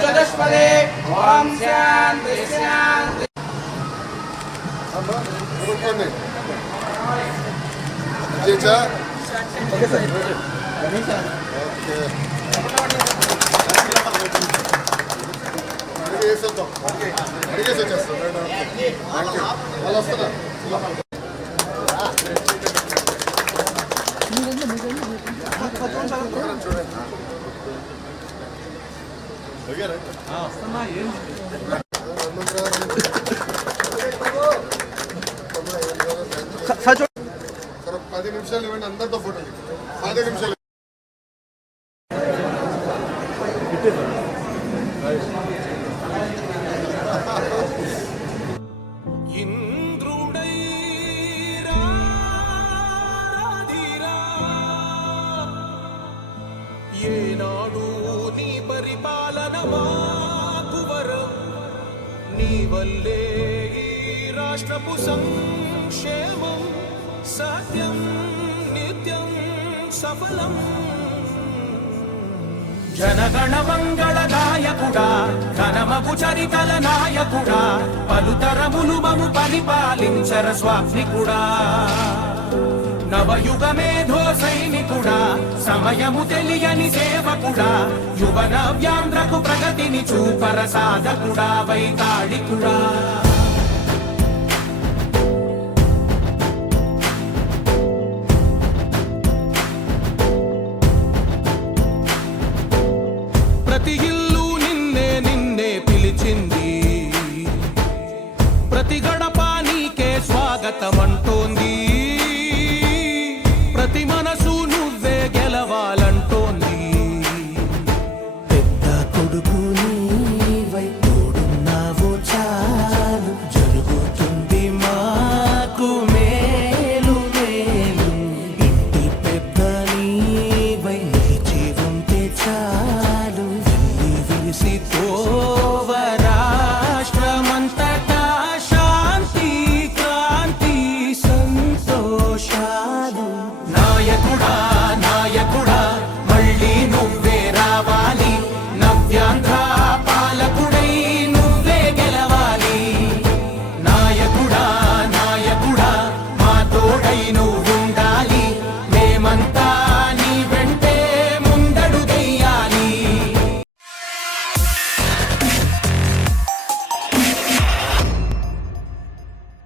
చతుష్పదే ఓం శాంతి శాంతి. అడిగేసి వచ్చేస్తాం. వాళ్ళు వస్తున్నా. చూడండి 10 నిమిషాలు ఇవ్వండి, అందరితో ఫోటో 10 నిమిషాలు. ఏనాడు నీ పరిపాలన మాకు వరం, నీ వల్లే ఈ రాష్ట్రపు సంక్షేమం సత్యం నిత్యం సఫలం. జనగణ మంగళ నాయకుడా, ఘనమగు చరితల నాయకుడా, పలుతరములు మము పరిపాలించర స్వామికుడా. నవయుగ మేధో సైనికుడా, సమయము తెలియని సేవకుడా, యువన వ్యాంధ్రకు ప్రగతిని చూపర సాధకుడా, వైతాళికుడా. ప్రతి ఇల్లు నిన్నే నిన్నే పిలిచింది, ప్రతి గడప నీకే స్వాగతమంటోంది, ప్రతి మనసు నువ్వే గెలవాలంటోంది. పెద్ద కొడుకు నీవై తోడున్నావు చాలు, జరుగుతుంది మాకు మేలు మేలు. ఇంటి పెద్ద నీవై నిలిచి ఉంటే చాలు, వెళ్ళి విరిసి తోవ రాష్ట్రమంతటా శాంతి క్రాంతి సంతోషాలు. నాయకుడా నాయకుడా మళ్ళీ నువ్వే రావాలి, నవ్యాంధ్ర పాలకుడై నువ్వే గెలవాలి. నాయకుడా నాయకుడా మా తోడై నువ్వే